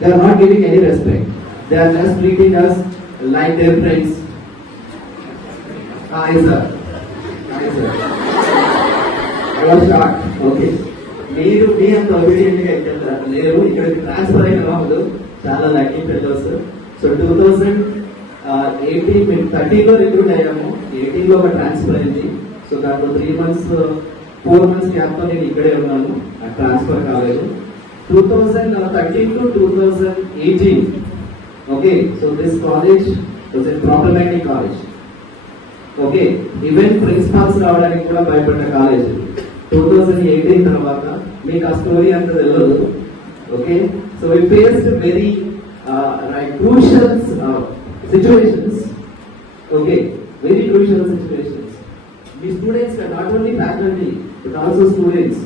They are not giving any respect. They are just treating us like their friends. Hi sir. Hi sir. I was shocked. Okay. మీరు మీ అంత ఒబీడియంట్గా ఇక్కడ లేరు. ఇక్కడికి transfer అయిన వాళ్ళు చాలా లక్కీ ఫెలోస్. సో 2018 మేము 13లో రిక్రూట్ అయ్యాము. 18లో ఒక ట్రాన్స్ఫర్ అయింది. సో దాంట్లో 3 months 4 months గ్యాప్తో నేను ఇక్కడే ఉన్నాను. ట్రాన్స్ఫర్ కాలేదు. 2013 to 2018. Okay, so this college was a problematic college. Okay, even principals రావడానికి కూడా భయపడ్డ కాలేజ్. 2018 తర్వాత మీకు ఆ స్టోరీ అంతా తెలియదు. Okay, so we faced very crucial situations. Okay, very crucial situations. The students were not only faculty but also students.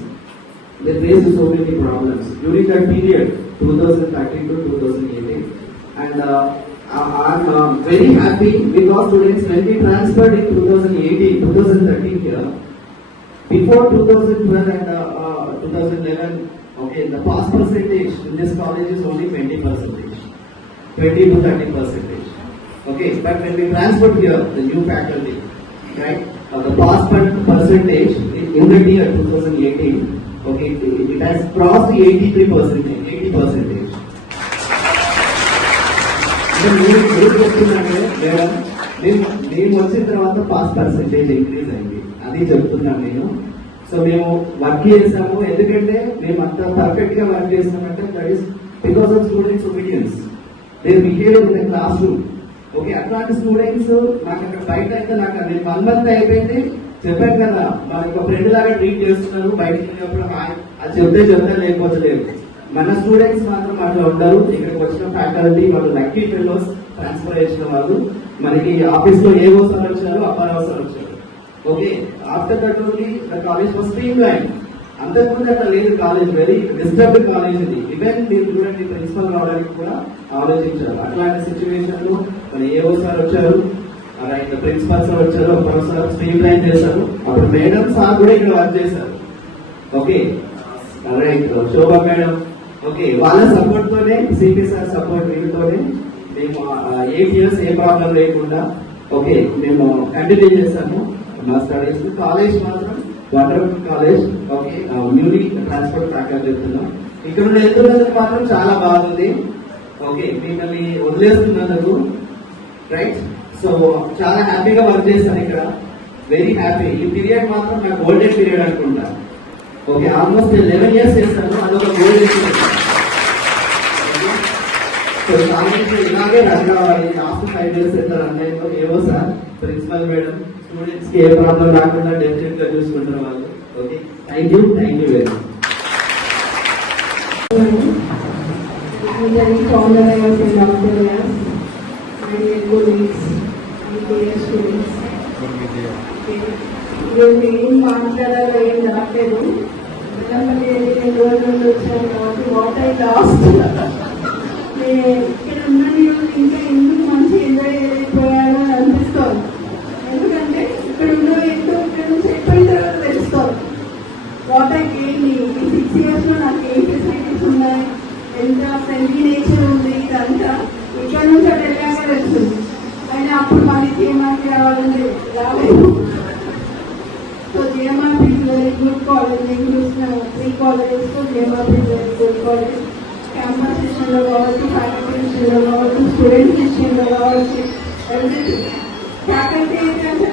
They faced so many problems during that period 2013 to 2018. And I'm very happy because students, when we transferred in 2018, 2013 here, before 2012 and 2011, okay, the pass percentage in this college is only 20%, 20 to 30%. Okay, but when we transferred here, the new faculty, right, the pass percentage in the year 2018, okay, it has crossed the 80%. మేము వచ్చిన తర్వాత pass percentage increase అయింది, అది చెప్తున్నాను నేను. So మేము work చేసాము. ఎందుకంటే మేము అంత పర్ఫెక్ట్ గా వర్క్ చేస్తామంటే that is because of students opinions, there behave in the classroom. Okay, అట్లాంటి స్టూడెంట్స్ నాకు అక్కడ బయట అయితే నాకు నేను 1 month అయిపోయింది. చెప్పాను కదా, మనకి ఒక ఫ్రెండ్ లాగా ట్రీట్ చేస్తున్నారు. బయటకు వెళ్ళినప్పుడు అది చెప్తే లేకపోతే లేదు. మన స్టూడెంట్స్ మాత్రం అట్లా ఉంటారు. ఇక్కడికి వచ్చిన ఫ్యాకల్టీ వాళ్ళు లక్కీ ఫెలోస్, ట్రాన్స్ఫర్ చేసిన వాళ్ళు. మనకి ఆఫీస్ లో ఏ సార్ వచ్చారు, అప్పారావు సార్ వచ్చారు. Okay, after that only the college was stream line. అంతకుముందు అట్లా లేదు కాలేజ్, వెరీ డిస్టర్బ్డ్ కాలేజ్ ఇది. ఈవెన్ మీరు చూడండి, ప్రిన్సిపల్ రావడానికి కూడా ఆలోచించారు. అట్లాంటి సిచ్యువేషన్ లో మన ఏఓ సార్ వచ్చారు, రైట్, ప్రిన్సిపల్ సార్ వచ్చారు, అప్పారావు సార్ స్ట్రీమ్ లైన్ చేశారు. అప్పుడు మేడం సార్ కూడా ఇక్కడ వర్క్ చేశారు. ఓకే, రైట్, శోభా మేడం. ఓకే, వాళ్ళ సపోర్ట్ తోనే, సిపి సార్ సపోర్ట్ వీళ్ళతోనే మేము 8 years ఏ ప్రాబ్లం లేకుండా ఓకే మేము కంటిన్యూ చేశాము మా స్టడీస్. కాలేజ్ మాత్రం wonderful college. Okay, newly transfer faculty చెప్తున్నాం. ఇక్కడ వెళ్తున్నందుకు మాత్రం చాలా బాగుంది. ఓకే, మిమ్మల్ని వదిలేస్తున్నందుకు, రైట్. సో చాలా హ్యాపీగా వర్క్ చేశాను ఇక్కడ, వెరీ హ్యాపీ. ఈ పీరియడ్ మాత్రం నాకు గోల్డెన్ పీరియడ్ అనుకుంటా. ఓకే, ఆల్మోస్ట్ 11 years చేస్తాను, అదొక గోల్డెన్ పీరియడ్. సో కాలేజ్ ఇలాగే రన్ కావాలి. లాస్ట్ 5 years ఎంత రన్ అయిందో ఏవో సార్, ప్రిన్సిపల్ మేడం, స్టూడెంట్స్ కి ఏ ప్రాబ్లం రాకుండా డెఫినెట్ గా చూసుకుంటున్న వాళ్ళు. Okay, thank you very much. ఏం మాట్లాడాలో ఏం రాలేదు. వచ్చాను కాబట్టి వాట్ ఐ లాస్ట్. ఇక్కడ ఉన్న ఇంకా ఎందుకు మంచి ఎంజాయ్ చేయలేకపోయాను అని అనిపిస్తుంది. ఎందుకంటే ఇక్కడ ఉన్న ఎంతో ఇక్కడ నుంచి అయిపోయిన తర్వాత తెలుసుకోవాలి వాట్ ఐ గెయిన్. ఈ 6 years లో నాకు ఏం ఫెసిలిటీస్ ఉన్నాయి, ఎంత ఫ్రెండ్లీ నేచర్ ఉంది, ఇదంతా ఇక్కడ నుంచి అటు వెళ్ళాక తెలుస్తుంది. అయినా అప్పుడు మళ్ళీ జిఎంఆర్కి రావాలంటే రాలేదు. So GMRP is very good college. నేను చూసిన 3 colleges లో GMRP is very good college. Campus విషయంలో కావచ్చు, ఫ్యాకల్టీ విషయంలో కావచ్చు, స్టూడెంట్స్ విషయంలో కావచ్చు, ఎవ్రీథింగ్. ఫ్యాకల్టీ అయితే అసలు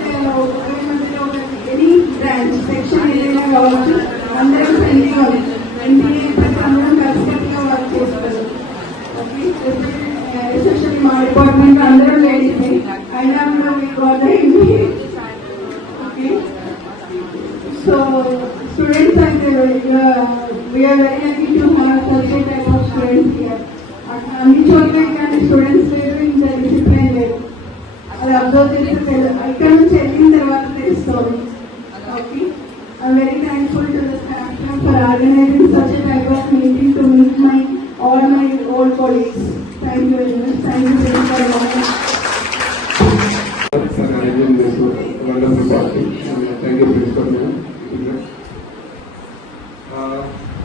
మధ్యలో ఎనీ బ్రాంచ్ సెక్షన్ ఏదైనా కావచ్చు, అందరం ఫ్రెండ్లీగా ఉంది. ఫ్రెండ్లీ అందరం కలిసికట్టుగా వర్క్ చేస్తారు. ఓకే, ఎస్పెషల్లీ మా డిపార్ట్మెంట్ అందరం లేడీస్. అయినా కూడా మీకు అర్థమైంది. ఓకే, సో స్టూడెంట్స్ అయితే we are very lucky to have such a type of students here. అన్ని చోట్ల ఇట్లాంటి స్టూడెంట్స్ లేరు, ఇంత డిసిప్లైన్ లేదు. అది అబ్జర్వ్ చేస్తే ఇక్కడ నుంచి వెళ్ళిన తర్వాత తెలుస్తుంది. Okay, I'm very thankful to the staff for organising such a type of meeting to meet all my old colleagues. Thank you very much. Thank you very much. Wonderful party. Thank you, Principal Ma'am.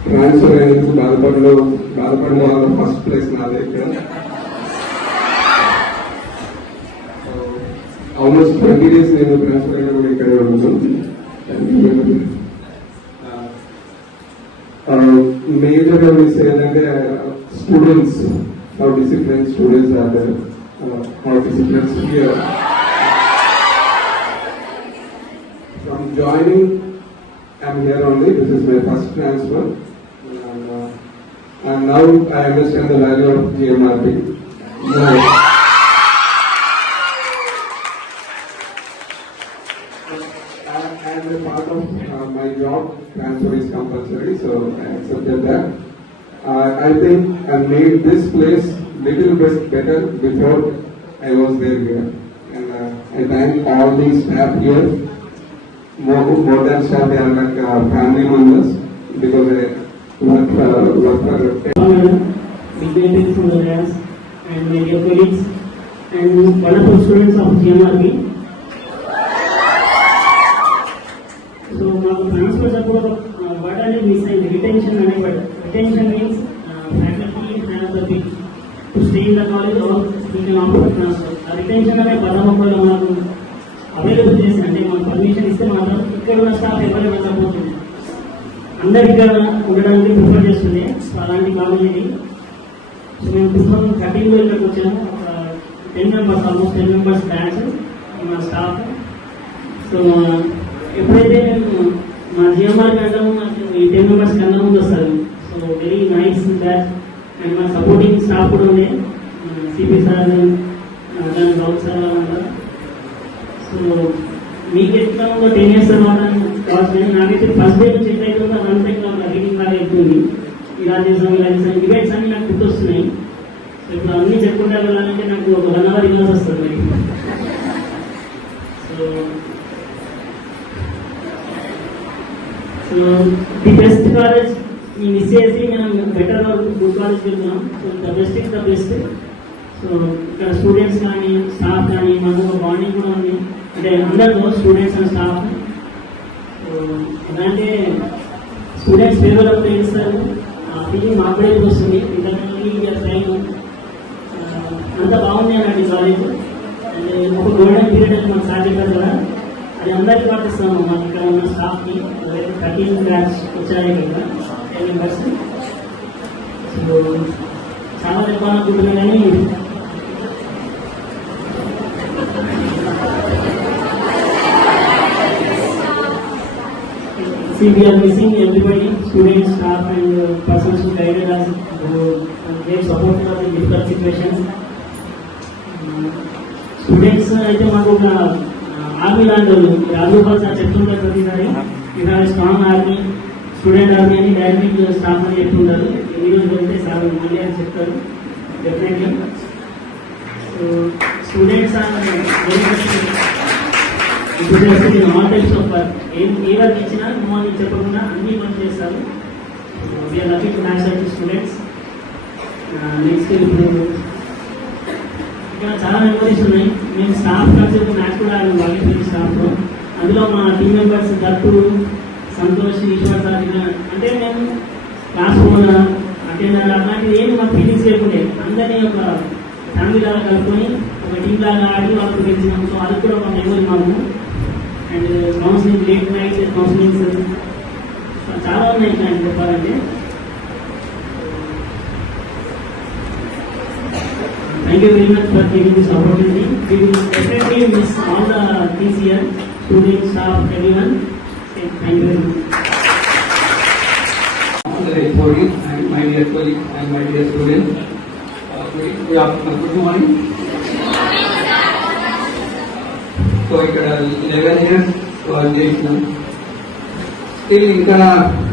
Transfer అయినందుకు బాధపడలో బాధపడిన వాళ్ళ first place నాదే ఇక్కడ. Almost 20 days నేను transfer అయినా కూడా ఇక్కడే ఉన్నాను. మేజర్గా మిస్ అయ్యేదంటే students, how disciplined students are there, how disciplined here. From joining, I'm here only. This is my first transfer, and now I understand the value of GMRP. As a part of my job, transfer is compulsory, so I accepted that. I think I made this place little bit better before I was there here, and I thank all the staff here. More than staff, they are like family members because I work for. Dignitaries from the class and my dear colleagues and wonderful students of GMRP. So now transfer support what are we saying retention and but retention means faculty have the big to stay in the college or we can offer transfer. Retention అనే పదం ఒకవేళ మనకు available చేసి అంటే మనం permission ఇస్తే మాత్రం ఇక్కడ ఉన్న స్టాఫ్ ఎవరైనా వెళ్ళకపోతుంది, అందరు ఇక్కడ ఉండడానికి ప్రిఫర్ చేస్తుంది. సో అలాంటి కాలేజ్ ఇది. సో మేము 2013లో ఇక్కడికి వచ్చాము. ఒక 10 members ఆల్మోస్ట్ 10 members బ్యాచ్ మా స్టాఫ్. సో ఎప్పుడైతే మేము మా జిఎంఆర్కి అంటాము ఈ 10 members కన్నా ముందు వస్తారు. So very nice batch and మా సపోర్టింగ్ స్టాఫ్ కూడా ఉంది. సిపి సార్, దాని గౌడ్ సార్ అంతా. సో మీకు ఎట్లా ఉందో 10 years తర్వాత కావచ్చు. నాకైతే ఫస్ట్ డే నుంచి ఎట్లయితే ఉందో అంతా ఇంకా రీడింగ్ లాగా అవుతుంది. ఇలా చేసాం ఈవెంట్స్ అన్ని నాకు గుర్తొస్తున్నాయి. సో ఇప్పుడు అన్నీ చెప్పుకుంటా వెళ్ళాలంటే నాకు ఒక 1 hour ఇవ్వాల్సి వస్తుంది. సో ది బెస్ట్ కాలేజ్ ఈ మిస్ చేసి మనం బెటర్ గుడ్ కాలేజ్కి వెళ్తున్నాం. So the best is the best. So ఇక్కడ స్టూడెంట్స్ కానీ స్టాఫ్ కానీ మాకు ఒక బాండింగ్ కూడా ఉంది. అంటే అందరితో స్టూడెంట్స్ అండ్ స్టాఫ్. సో అలాంటి స్టూడెంట్స్ ఫేవర్ చేస్తారు. ఆ ఫీలింగ్ మాకు కూడా వస్తుంది. ఇంతకీ ట్రైన్ అంత బాగుంది అన్నట్టు కాలేజ్. అంటే ఒక గోల్డెన్ పీరియడ్ అని మాకు సార్ చెప్పారు కదా, అది అందరికీ పాటిస్తాము. మాకు ఇక్కడ ఉన్న స్టాఫ్కి 13 బ్యాచ్ వచ్చాయి కదా 10 members. సో చాలా చెప్పాలనుకుంటున్నాను కానీ see we are missing everybody, students, staff and persons who guided us, who gave support to us in difficult situations. Students అయితే మాకు ఒక ఆర్మీ లాంటి వాళ్ళు. ఆర్మీ వాళ్ళు సార్ చెప్తుంటారు ప్రతిసారి ఇలా స్ట్రాంగ్ ఆర్మీ, స్టూడెంట్ ఆర్మీ అని డైరెక్ట్ స్టాఫ్ అని చెప్తుంటారు. ఈరోజు వెళ్తే సార్ మళ్ళీ అని చెప్తారు డెఫినెట్లీ. సో స్టూడెంట్స్ ఇప్పుడు ఆల్ టైప్స్ ఆఫ్ వర్క్ ఏ వర్క్ ఇచ్చినా మార్నింగ్ చెప్పకుండా అన్ని వర్క్ చేస్తారు. We are lucky to have such students. Next ఇప్పుడు ఇక్కడ చాలా మెమరీస్ ఉన్నాయి. మేము స్టాఫ్ కలిసి మ్యాథ్స్ కూడా వాళ్ళకి స్టాఫ్లో. అందులో మా team members Dattu, Santosh, Eshwar sir అంటే మేము క్లాస్ రూమ్ అటెండర్ అలాంటివి ఏమి మా ఫీలింగ్స్ లేకుండే. అందరినీ ఒక ఫ్యామిలీ లాగా కలుపుకొని ఒక టీం లాగా ఆడి వాళ్ళకి గెలిచినాం. సో అది కూడా ఒక మెమరీ మాకు. And counselling, late night counsellings చాలా ఉన్నాయి ఇట్లా అని చెప్పాలంటే. Thank you very much for giving this opportunity. We will definitely miss all the things here, students, staff, everyone. Thank you very much. My dear colleagues and my dear students, good morning. So ఇక్కడ 11 years work చేసినాం. Still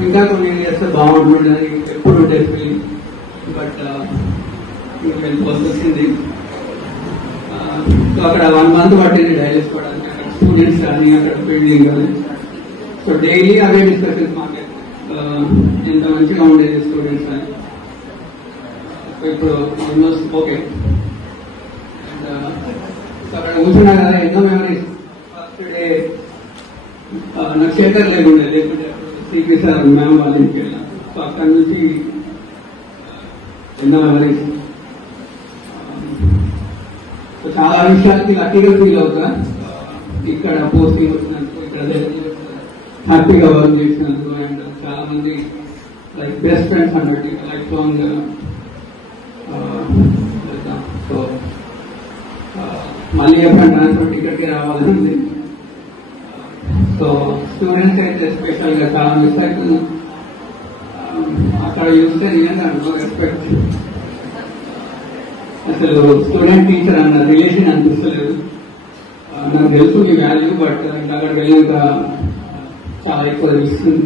ఇంకా కొన్ని చేస్తే బాగుంటుందని ఎప్పుడు ఉండే feeling. But వెళ్ళిపోవాల్సి వచ్చింది. So అక్కడ 1 month పట్టింది డైలెస్ పడాలి. అక్కడ స్టూడెంట్స్ కానీ అక్కడ బిల్డింగ్ కానీ. సో డైలీ అవే డిస్కషన్స్ మాకు ఎంత మంచిగా ఉండేది స్టూడెంట్స్ అని. సో ఇప్పుడు ఆల్మోస్ట్ ఓకే. అక్కడ కూర్చున్నా కదా ఎన్నో మెమరీస్. ఫస్ట్ డే నాకు షేటర్ లేకుండే, లేకుంటే సిపి సార్ మ్యామ్ వాళ్ళ ఇంటికి వెళ్ళాను. సో అక్కడ నుంచి ఎన్నో మెమరీస్. చాలా విషయాలకి లక్కీగా ఫీల్ అవుతా. ఇక్కడ పోస్టింగ్ వచ్చినందుకు, ఇక్కడ హ్యాపీగా వర్క్ చేసినందుకు, అండ్ చాలా మంది లైక్ బెస్ట్ ఫ్రెండ్స్ అన్నట్టు లైఫ్ లాంగ్. సో మళ్ళీ ఎప్పుడు ట్రాన్స్పోర్ట్ ఇక్కడికి రావాలని ఉంది. సో స్టూడెంట్స్ అయితే స్పెషల్ గా చాలా మిస్ అవుతున్నాం. అక్కడ చూస్తే నిజంగా రెస్పెక్ట్, అసలు స్టూడెంట్ టీచర్ అన్న రిలేషన్ అనిపిస్తలేదు. నాకు తెలుసు మీ వాల్యూ, బట్ ఇంకా అక్కడ వెళ్ళాక చాలా ఎక్కువ తెలుస్తుంది.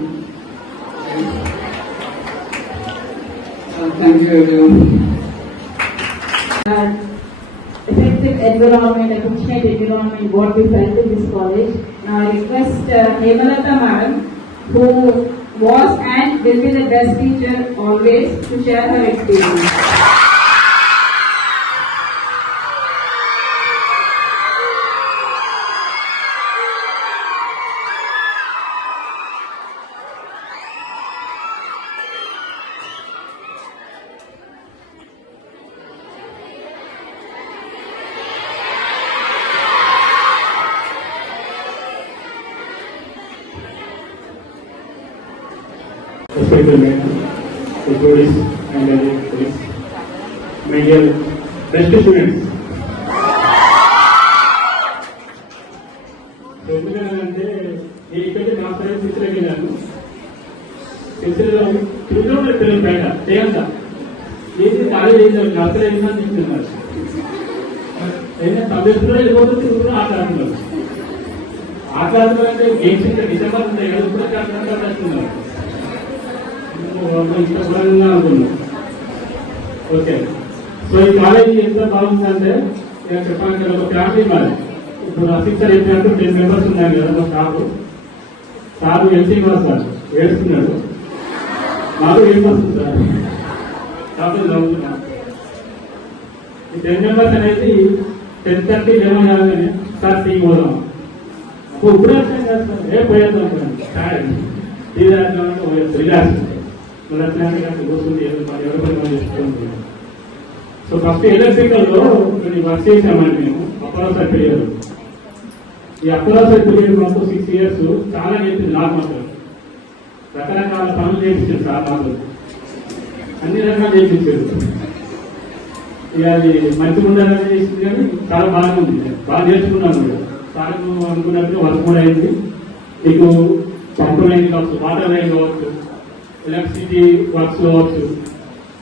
Thank you everyone. Effective environment, affectionate environment, what we felt in this college. Now I request Hemalata madam, who was and will be the best teacher always, to share her experience. Respected madam, authorities and other colleagues, my dear best students. ఎందుకంటే నేను ఇక్కడ నా side సిస్టర్కి వెళ్ళాను. సిస్టర్లో పిల్లలు బయట చేయంతా ఏంటి college చేసాను, nursery అయిందని చెప్తున్నారు. అయినా తమిళలో వెళ్ళిపోతుంది, ఆటలాడుతున్నారు. ఆటలాడుతున్నారంటే గేమ్స్ ఇంకా డిసెంబర్ ఉంటాయి కదా, ఇప్పుడు ఆటలాడుతున్నారు. అనుకున్నాం. ఓకే, సో ఈ కాలేజీ ఎంత బాగుందంటే నేను చెప్పాను కదా, ఒక ఫ్యామిలీ మాది. ఇప్పుడు అసిస్టర్ ఏంటంటే 10 మెంబర్స్ ఉన్నాయి కదా మా స్టాఫ్. సార్ ఎంసీ కూడా సార్ ఏడుస్తున్నాడు, నాకు ఏం వస్తుంది సార్, కాబట్టి చదువుతున్నాను. ఈ 10 మెంబర్స్ అనేది 10:30 11 కాగానే సార్ టీ పోదాం, ఇప్పుడు వచ్చాను కదా సార్, ఏ పోయేద్దాం సార్ రిలాక్స్ కూర్చుంది. సో ఫస్ట్ ఎలక్ట్రికల్ లో కొన్ని వర్క్ చేసామండి మేము అప్రోసర్ పీరియడ్. ఈ అప్రోసర్ పీరియడ్ మాకు 6 years చాలా చేసింది. నాకు మాత్రం రకరకాల పనులు చేయించారు సార్, మాకు అన్ని రకాలు చేయించారు. ఇక అది మంచిగా ఉండాలని చేసింది, కానీ చాలా బాగుంది, బాగా నేర్చుకున్నాను కూడా. సార్ అనుకున్నట్టు వర్క్ కూడా అయింది. మీకు పంపు లైన్ కావచ్చు, వాటర్ లైన్ కావచ్చు, ఎలక్ట్రిసిటీ వర్క్స్ కావచ్చు,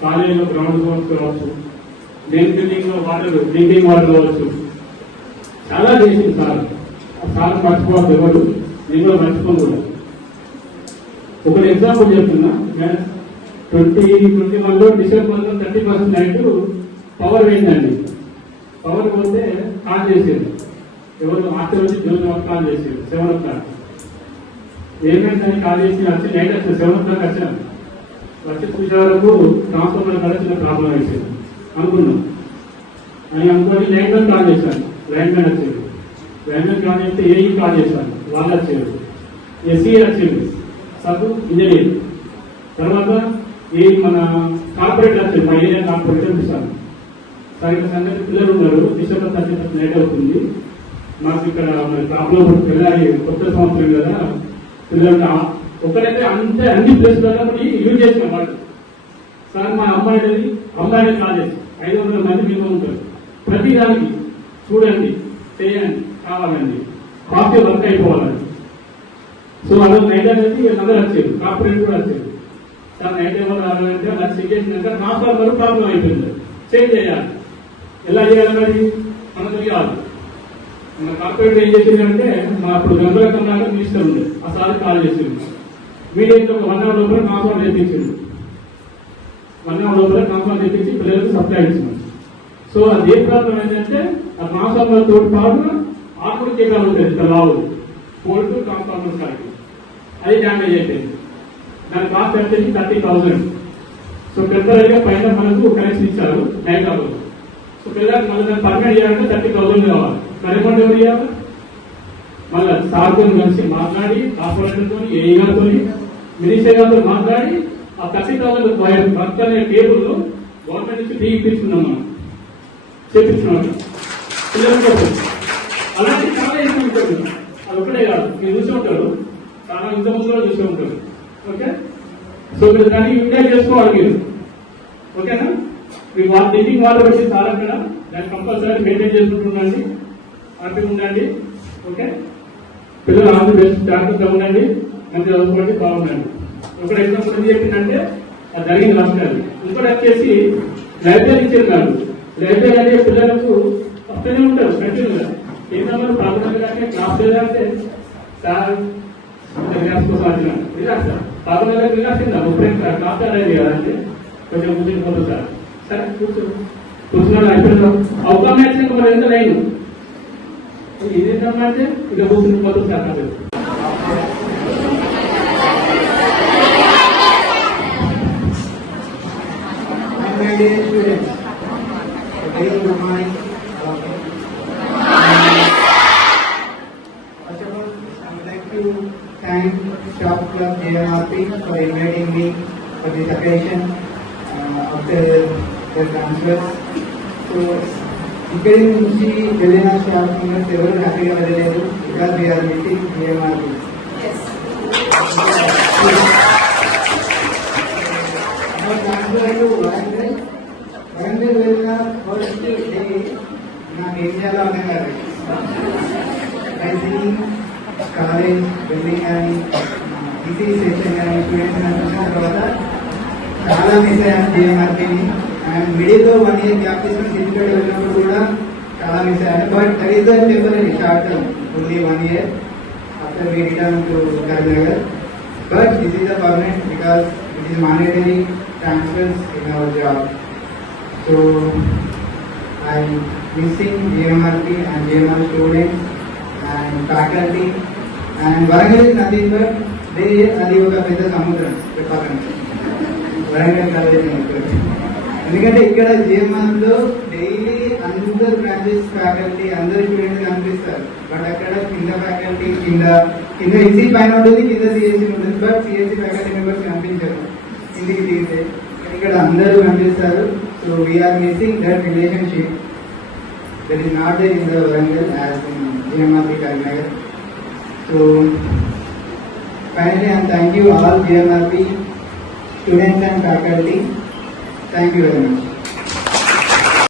కాలేజీలో గ్రౌండ్ వర్క్స్ కావచ్చు, మెయిన్ బిల్డింగ్ లో వాటర్ డ్రింకింగ్ వాటర్ కావచ్చు, చాలా చేసింది సార్. సార్ మర్చిపోవద్దు ఎవరు, నేను కూడా మర్చిపోను కూడా. ఒక ఎగ్జాంపుల్ చెప్తున్నా, 2021లో డిసెంబర్లో 31st నైట్ పవర్ పోయిందండి. పవర్ పోతే కాల్ చేసేది ఎవరు, ఆఫ్టర్ వచ్చి జోన్ కాల్ చేసేది 7 o'clock. ఏమైందని కాల్ చేసి వచ్చి నైట్ వచ్చాను, 7 o'clock వచ్చాను. వచ్చి చూసే వరకు ట్రాన్స్ఫార్మర్ కూడా చిన్న ప్రాబ్లం వేసేది అనుకున్నాం. అని అనుకోని లైన్ మ్యాన్ కాల్ చేశాను, లైన్ మ్యాన్ వచ్చేది. లైన్ మ్యాన్ కాల్ చేస్తే ఏఈ కాల్ చేశాను, వాళ్ళు వచ్చేది. ఎస్సీ వచ్చింది, సబ్ ఇంజనీర్. తర్వాత ఏ మన కార్పొరేటర్ వచ్చింది, మా ఏరియా కార్పొరేటర్ చూసాను. సరిగ్గా సంగతి పిల్లలు ఉన్నారు, డిసెంబర్ 31 నైట్ అవుతుంది. మాకు ఇక్కడ ప్రాబ్లం పిల్లలు కొత్త సంవత్సరం కదా, పిల్లలు ఒకరైతే అంతే అన్ని ప్లేస్లలో యూజ్ చేసిన వాళ్ళు. సార్ మా అమ్మాయిని కాలేజ్ 500 మంది మేము ఉంటారు. ప్రతి దానికి చూడండి, చేయండి, కావాలండి, కాఫీ వర్క్ అయిపోవాలండి. సో అలా నైట్ అనేది అందరూ వచ్చేది, కార్పొరేట్ కూడా వచ్చేది. సార్ నైట్ ఎవరు రావాలంటే అలా చెక్ చేసినాక ట్రాన్స్ఫార్మర్ ప్రాబ్లం అయిపోయింది, చేంజ్ చేయాలి. ఎలా చేయాలి మరి మనకు తెలియాలి. మన కార్పొరేట్ ఏం చేసిందంటే, మా అప్పుడు గంభీరంగా మినిస్టర్ ఉంది, ఆ సార్ కాల్ చేసింది. మీడియాకి ఒక 1 hour లోపల ట్రాన్స్ఫార్మర్ చేయించింది. 1 hour లోపల ట్రాన్స్ఫార్మర్ చేయించి పిల్లలకు సప్లై ఇచ్చింది. సో అది ఏ ప్రాబ్లం ఏంటంటే, ఆ ట్రాన్స్ఫార్మర్ తోటి పాటు ఆకుడు కేబుల్ ఉంటుంది, ఇక్కడ లావు పోల్ టు ట్రాన్స్ఫార్మర్ కాడికి, అది డ్యామేజ్ అయిపోయింది. దాని కాస్ట్ వచ్చేసి 30,000. సో టెంపరీగా పైన మనకు కనెక్షన్ ఇచ్చారు 9 hours. సో పిల్లలకు మళ్ళీ దాన్ని పర్మనెంట్ చేయాలంటే 30,000 కావాలి. మరి అమౌంట్ ఎవరు ఇవ్వాలి? మళ్ళీ సార్తో కలిసి మాట్లాడి, కార్పొరేటర్తో, ఏఈ గారితో, మినిస్టర్ గారితో మాట్లాడి ఆ 30,000 వర్క్ అనే కేబుల్ గవర్నమెంట్ నుంచి ఫ్రీ ఇప్పించుకున్నాం మనం, చేపించుకున్నాం పిల్లలు. అలాంటి చాలా ఎక్కువ ఉంటారు. అది ఒకటే కాదు, మీరు చూసే ఉంటారు, చాలా ఇంత ముందులో చూసే ఉంటారు. ఓకే, సో మీరు దాన్ని యూటిలైజ్ చేసుకోవాలి మీరు. ఓకేనా, మీరు డ్రింకింగ్ వాటర్ వచ్చి చాలా అక్కడ దాన్ని కంపల్సరీ మెయింటైన్ చేసుకుంటుండండి, హ్యాపీగా ఉండండి. ఓకే, పిల్లలు ఆల్ ది బెస్ట్, జాగ్రత్తగా ఉండండి, మంచిగా చదువుకోండి, బాగుండండి. ఒకటి ఎగ్జాంపుల్ ఏం చెప్పిందంటే అది జరిగింది రాష్ట్రాలు. ఇంకోటి వచ్చేసి లైబ్రరీ ఇచ్చారు కాదు, లైబ్రరీ అంటే పిల్లలకు వస్తూనే ఉంటారు కంటిన్యూగా. ఏంటంటే ప్రాథమిక క్లాస్ లేదంటే సార్ రిలాక్స్ కోసం వచ్చిన రిలాక్స్ ప్రాథమిక రిలాక్స్ క్లాస్ అనేది కదంటే కొంచెం కూర్చొని సార్ సరే కూర్చున్నాడు అయిపోయింది. అవుతాం మరి ఎంత లైన్ ఇదేంటంటే ఇక కూర్చుని పోతుంది సార్ కాదు. My dear students, a very good morning. First of all, I would like to thank Shop Club JMRP for inviting me for this occasion after the transfers. So, ఇక్కడి నుంచి వెళ్ళిన స్టాఫ్ మెంబర్స్ ఎవరు హ్యాపీగా వెళ్ళలేదు, because we are missing JMRP. Warangal వెళ్ళిన first day నాకు ఏం చేయాలో అర్థం కాదు. అయితే కాలేజ్ బిల్డింగ్ కానీ ఈసీ సెక్షన్ కానీ స్టూడెంట్స్ కానీ చూసిన తర్వాత చాలా మిస్ అయ్యాను JMRPని. అండ్ మిడిల్లో 1 year గ్యాప్ తీసుకుని సిద్దిపేట వెళ్ళినప్పుడు కూడా చాలా మిస్ అయ్యాను. But that is the temporary short term, only 1 year after we return to Karimnagar. But this is a permanent because it is mandatory transfers in our job. So I'm missing JMRP and JMR students and faculty. And Warangal is nothing but అది ఒక పెద్ద సముద్రం చెప్పాలంటే Warangal college. ఎందుకంటే ఇక్కడ JMR లో daily అందరు branches faculty అందరు స్టూడెంట్స్ కనిపిస్తారు. బట్ అక్కడ కింద ఫ్యాకల్టీ కింద ఈసీ పైన ఉంటుంది, కింద సిఎస్సి ఉంటుంది. బట్ సిఎస్సి ఫ్యాకల్టీ మెంబర్స్ కనిపించారు ఇంటికి తీసే, ఇక్కడ అందరూ కనిపిస్తారు. So we are missing that relationship that is not there in the Warangal as in JMRP Karimnagar. So finally, and thank you all JMRP students and faculty. Thank you very much.